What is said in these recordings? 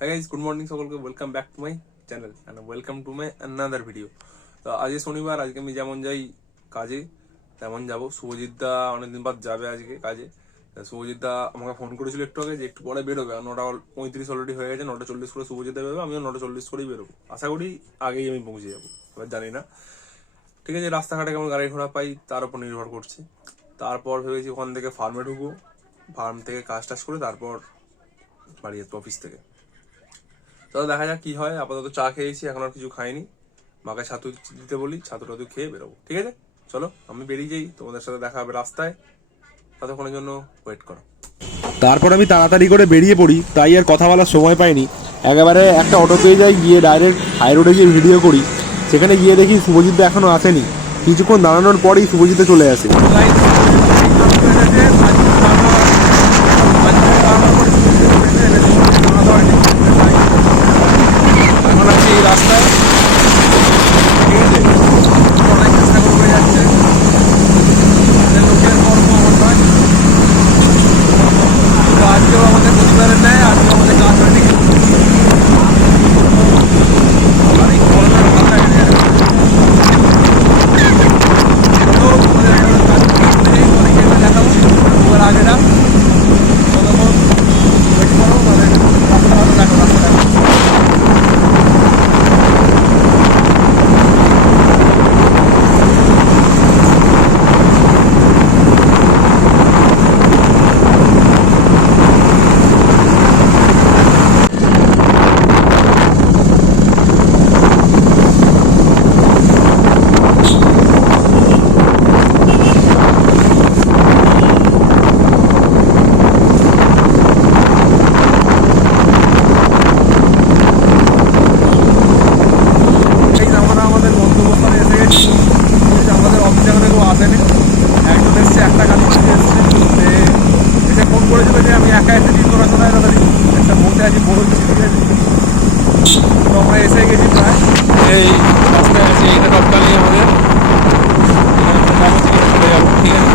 Hi guys, good morning সকলকে, welcome back to my channel and welcome to my another video. তো আজকে শনিবার, আজকে আমি যেমন যাই কাজে তেমন যাব। শুভজিৎ দা অনেকদিন বাদ যাবে আজকে কাজে। শুভজিৎ দা আমাকে ফোন করেছিল একটু আগে যে একটু পরে বেরোবে, 9:35 অলরেডি হয়ে গেছে, 9:40 করে শুভজিৎ দা বেরোবে, আমিও 9:40 করেই বেরোবো। আশা করি আগেই আমি পৌঁছে যাবো, এবার জানি না। ঠিক আছে, রাস্তাঘাটে কেমন গাড়ি ঘোড়া পাই তার উপর নির্ভর করছে। তারপর ভেবেছি ওখান থেকে ফার্মে ঢুকবো, ফার্ম থেকে কাজ টাজ করে তারপর বাড়ি যেত অফিস থেকে। তো দেখা যাক কি হয়। আপাতত চা খেয়েছি, এখন আর কিছু খাইনি। মাকে ছাতু দিতে বলি, ছাতু টাতু খেয়ে বেরোবো। ঠিক আছে, চলো আমি বেরিয়ে যাই, তোমাদের সাথে দেখা হবে রাস্তায়, ততক্ষণের জন্য ওয়েট করো। তারপর আমি তাড়াতাড়ি করে বেরিয়ে পড়ি, তাই আর কথা বলার সময় পাইনি। একেবারে একটা অটো পেয়ে যাই, গিয়ে ডাইরেক্ট হাই রোডে গিয়ে ভিডিও করি। সেখানে গিয়ে দেখি শুভজিৎ এখনও আসেনি। কিছুক্ষণ দাঁড়ানোর পরেই শুভজিৎ চলে আসে। এখন আছি এই রাস্তায়, অনেক চেষ্টা করে যাচ্ছে লোকের কর্ম নয়। তো আজকেও আমাদের পরিবারের নেয়, আজকেও আমাদের কাজ হয়নি। আর এই করোনার ভালো লাগে না। দেখাবো ওর আগেটা, ততক্ষণ ওয়েট করো, মানে রাস্তা ভালো দেখো, রাস্তা দেখো। এসে গেছি প্রায়, এই রাস্তায় আছি, এইটা টপকালেই আমাদের চলে যাবো। ঠিক আছে,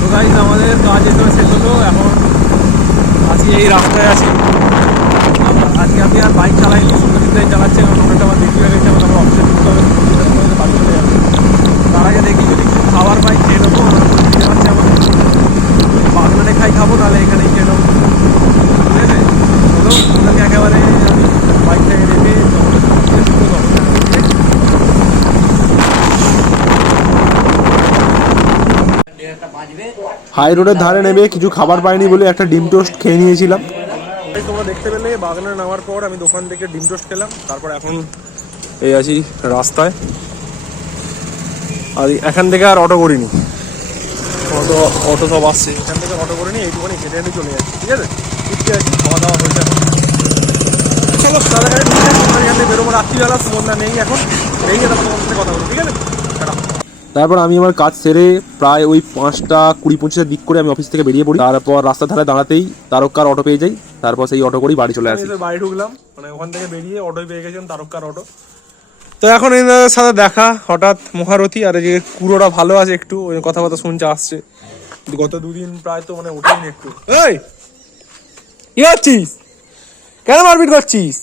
তো গাইস আমাদের কাজ এসে শেষ হলো, এখন আছি এই রাস্তায় আছি। আজকে আমি আর বাইক চালাইনি, সুন্দরীটাই চালাচ্ছে, কারণ ওটা আমার দেখতে গেছে, আমার অফিসে ঢুকতে হবে, বাড়ি চলে যাবে। তার আগে দেখি যদি কিছু খাবার পাই খেয়ে নেবো। বুঝতে পারছি আমাদের বাগনানে খাবো, তাহলে এখানেই খেয়ে নেবো। ঠিক আছে, চলো ওটাকে একেবারে আমি বাইকটাকে রেখে হাই রোডের ধারে নেমে কিছু খাবার পাইনি বলে একটা ডিম টোস্ট খেয়ে নিয়েছিলাম। তোমরা দেখতে পেলে বাগনানে নামার পর আমি দোকান থেকে ডিম টোস্ট খেলাম। তারপর এখন এই আছি রাস্তায়, আর এখান থেকে আর অটো করিনি, অটো সব আসছে, এখান থেকে অটো করিনি, এইটুখানি হেঁটে হেঁটে চলে যাচ্ছি। ঠিক আছে, ঠিকই আছি, খাওয়া দাওয়া হয়েছে এখন। চলো রাজাঘাটে ঢুকে এখান থেকে বেরোবো, রাত্রিবেলা সুমনদা নেই এখন, এই যে তোমার সাথে কথা বলো। ঠিক আছে, তারপর আমি আমার কাজ সেরে প্রায় ওই 5:20-25 দিক করে আমি অফিস থেকে বেরিয়ে পড়ি। তারপর রাস্তার ধারে দাঁড়াতেই তারকার অটো পেয়ে যাই, তারপর সেই অটো করেই বাড়ি চলে আসি। বাড়ি ঢুকলাম, মানে ওখান থেকে বেরিয়ে অটোই পেয়ে গেছিলাম, তারকার অটো। তো এখন এনাদের সাথে দেখা হঠাৎ মহারথী, আর এই যে কুড়োটা ভালো আছে একটু, ওই কথা শুনছে আসছে। গত দুদিন প্রায় তো মানে ওঠেনি একটু। এই কি করছিস, কেন মারপিট করছিস?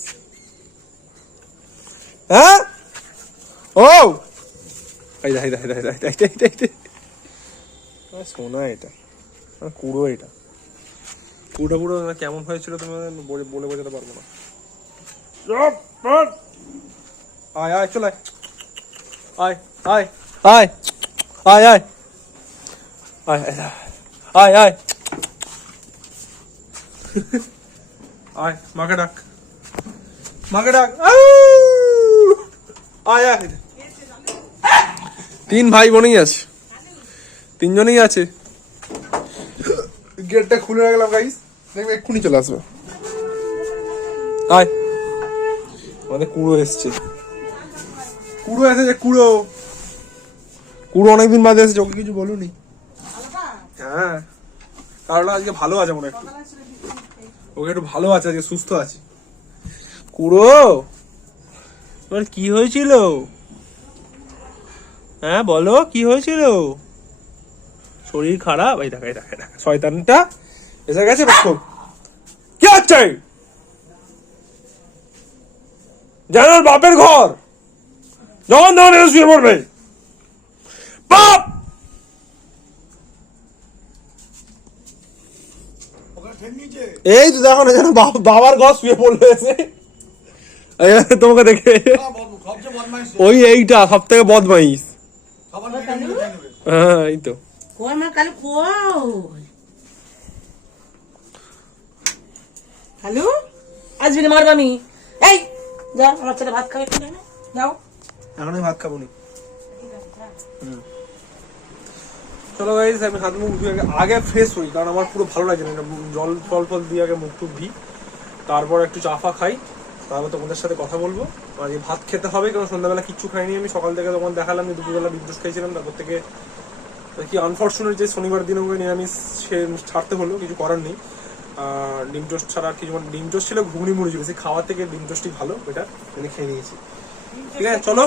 হ্যাঁ, ও শোনা, এটা কুড়ো, এটা কুড়ো পুরো কেমন হয়েছিল তুমি বলে বোঝাতে পারবো না। আয় আয়, চলে আয়, আয় আয় আয় আয় আয় আয় আয় আয়, মাকে ডাক, মাকে ডাক, আয় আয়। 3 ভাই বোনই আছে, 3 জনই আছে। গেটটা খুলে রাখলাম গাইস, দেখবে এক্ষুনি চলে আসবে। আয়, আমাদের কুড়ো এসছে, কুড়ো এসেছে, কুড়ো কুড়ো অনেকদিন বাদে এসেছে। ওকে কিছু বলুনি? হ্যাঁ, কারণ আজকে ভালো আছে মনে একটু, ওকে একটু ভালো আছে আজকে, সুস্থ আছে কুড়ো। তোমার কি হয়েছিল? হ্যাঁ বলো, কি হয়েছিল? শরীর খারাপ? এই দেখা দেখা দেখা শয়তানটা এসে গেছে। কি হচ্ছে? জানার বাপের ঘর যখন তখন এসে শুয়ে পড়বে। বাপ এই তো দেখো না, যেন বাবার ঘর শুয়ে পড়লো এসে। তোমাকে দেখে ওই এইটা সব থেকে বদমাইশ। হ্যাঁ এই তো হ্যালো, আজ বিনে মারবা আমি। এই যা, আমার ছেলে ভাত খাবে, যাও। এখন আমি ভাত খাবো নি। চলো গাইস, আমি হাত মুখ ধুয়ে আগে ফ্রেশ হই, কারণ আমার পুরো ভালো লাগে না। জল ফল দিয়ে আগে মুখ টুক দিই, তারপর একটু চা ফা খাই, তারপর তোমাদের সাথে কথা বলবো। আর এই ভাত খেতে হবে, কারণ সন্ধ্যাবেলা কিচ্ছু খাইনি আমি। সকাল থেকে তখন দেখালাম যে দুপুরবেলা বিদ্যুৎ খাইছিলাম, তারপর থেকে কি আনফর্চুনেট যে শনিবার দিন ওকে নিরামিষ ছাড়তে হলো, কিছু করার নেই। ডিম টোস্ট ছাড়া আর কিছু, ডিম টোস্ট ছিল, ঘুগনি মুড়ি ছিল, সেই খাওয়ার থেকে ডিম টোস্টই ভালো, এটা আমি খেয়ে নিয়েছি। ঠিক আছে চলো,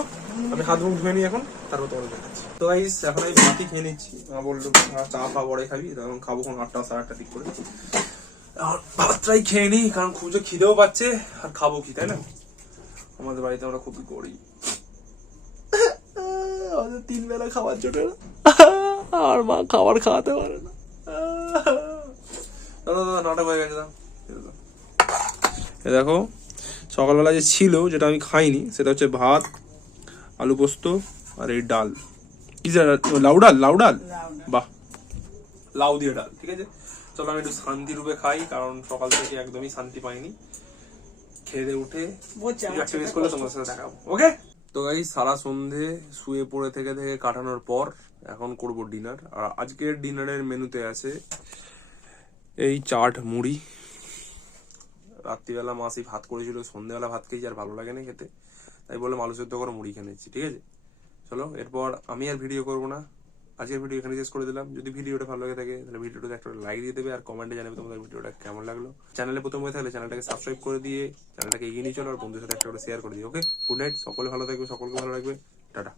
আমি হাত মুখ ধুয়ে নিই এখন, তারপর তোমাদের দেখাচ্ছি। তো গাইস এখন আমি ভাতই খেয়ে নিচ্ছি। মা বললো চা ফা পরে খাবি, তখন খাবো কোন 8টা 8:30 দিক করে। আর ভাতটাই খেয়ে নিই, কারণ খুব যে খিদেও পাচ্ছে, আর খাবো কি, তাই না? আমাদের বাড়িতে আমরা খুবই গরিব, আমাদের 3 বেলা খাওয়ার জন্য আর মা খাবার খাওয়াতে পারে না। নাটক হয়ে গেছে। দেখো সকালবেলা যে ছিল, যেটা আমি খাইনি, সেটা হচ্ছে ভাত, আলু পোস্ত আর এই ডাল। কি লাউ ডাল? লাউ ডাল, বাহ, লাউ দিয়ে ডাল। ঠিক আছে চলো, আমি একটু শান্তি রূপে খাই, কারণ সকাল থেকে একদমই শান্তি পাইনি। খেয়ে উঠে অ্যাক্টিভিটিস করলে তোমার সাথে দেখাবো, ওকে? তো গাইস সারা সন্ধে শুয়ে পড়ে থেকে কাটানোর পর এখন করব ডিনার। আর আজকের ডিনারের মেনুতে আছে এই চাট মুড়ি। রাত্রিবেলা মাসি ভাত করেছিল, সন্ধ্যেবেলা ভাত খেয়েছি, আর ভালো লাগে না খেতে, তাই বলে আলু সেদ্ধ করে মুড়ি খেয়ে নিচ্ছি। ঠিক আছে চলো, এরপর আমি আর ভিডিও করবো না, আজকের ভিডিও এখানে শেষ করে দিলাম। যদি ভিডিওটা ভালো লাগে থাকে তাহলে ভিডিওটা একটা লাইক দিয়ে দেবে, আর কমেন্টে জানাবে তোমাদের ভিডিওটা কেমন লাগলো। চ্যানেলে প্রথম হয়ে থাকলে চ্যানেলটাকে সাবস্ক্রাইব করে দিয়ে চ্যানেলটাকে এগিয়ে নিয়ে চলো, আর বন্ধুদের সাথে একটা করে শেয়ার করে দিও। ওকে, গুড নাইট, সকলে ভালো থাকবে, সকলকে ভালো লাগবে, টাটা।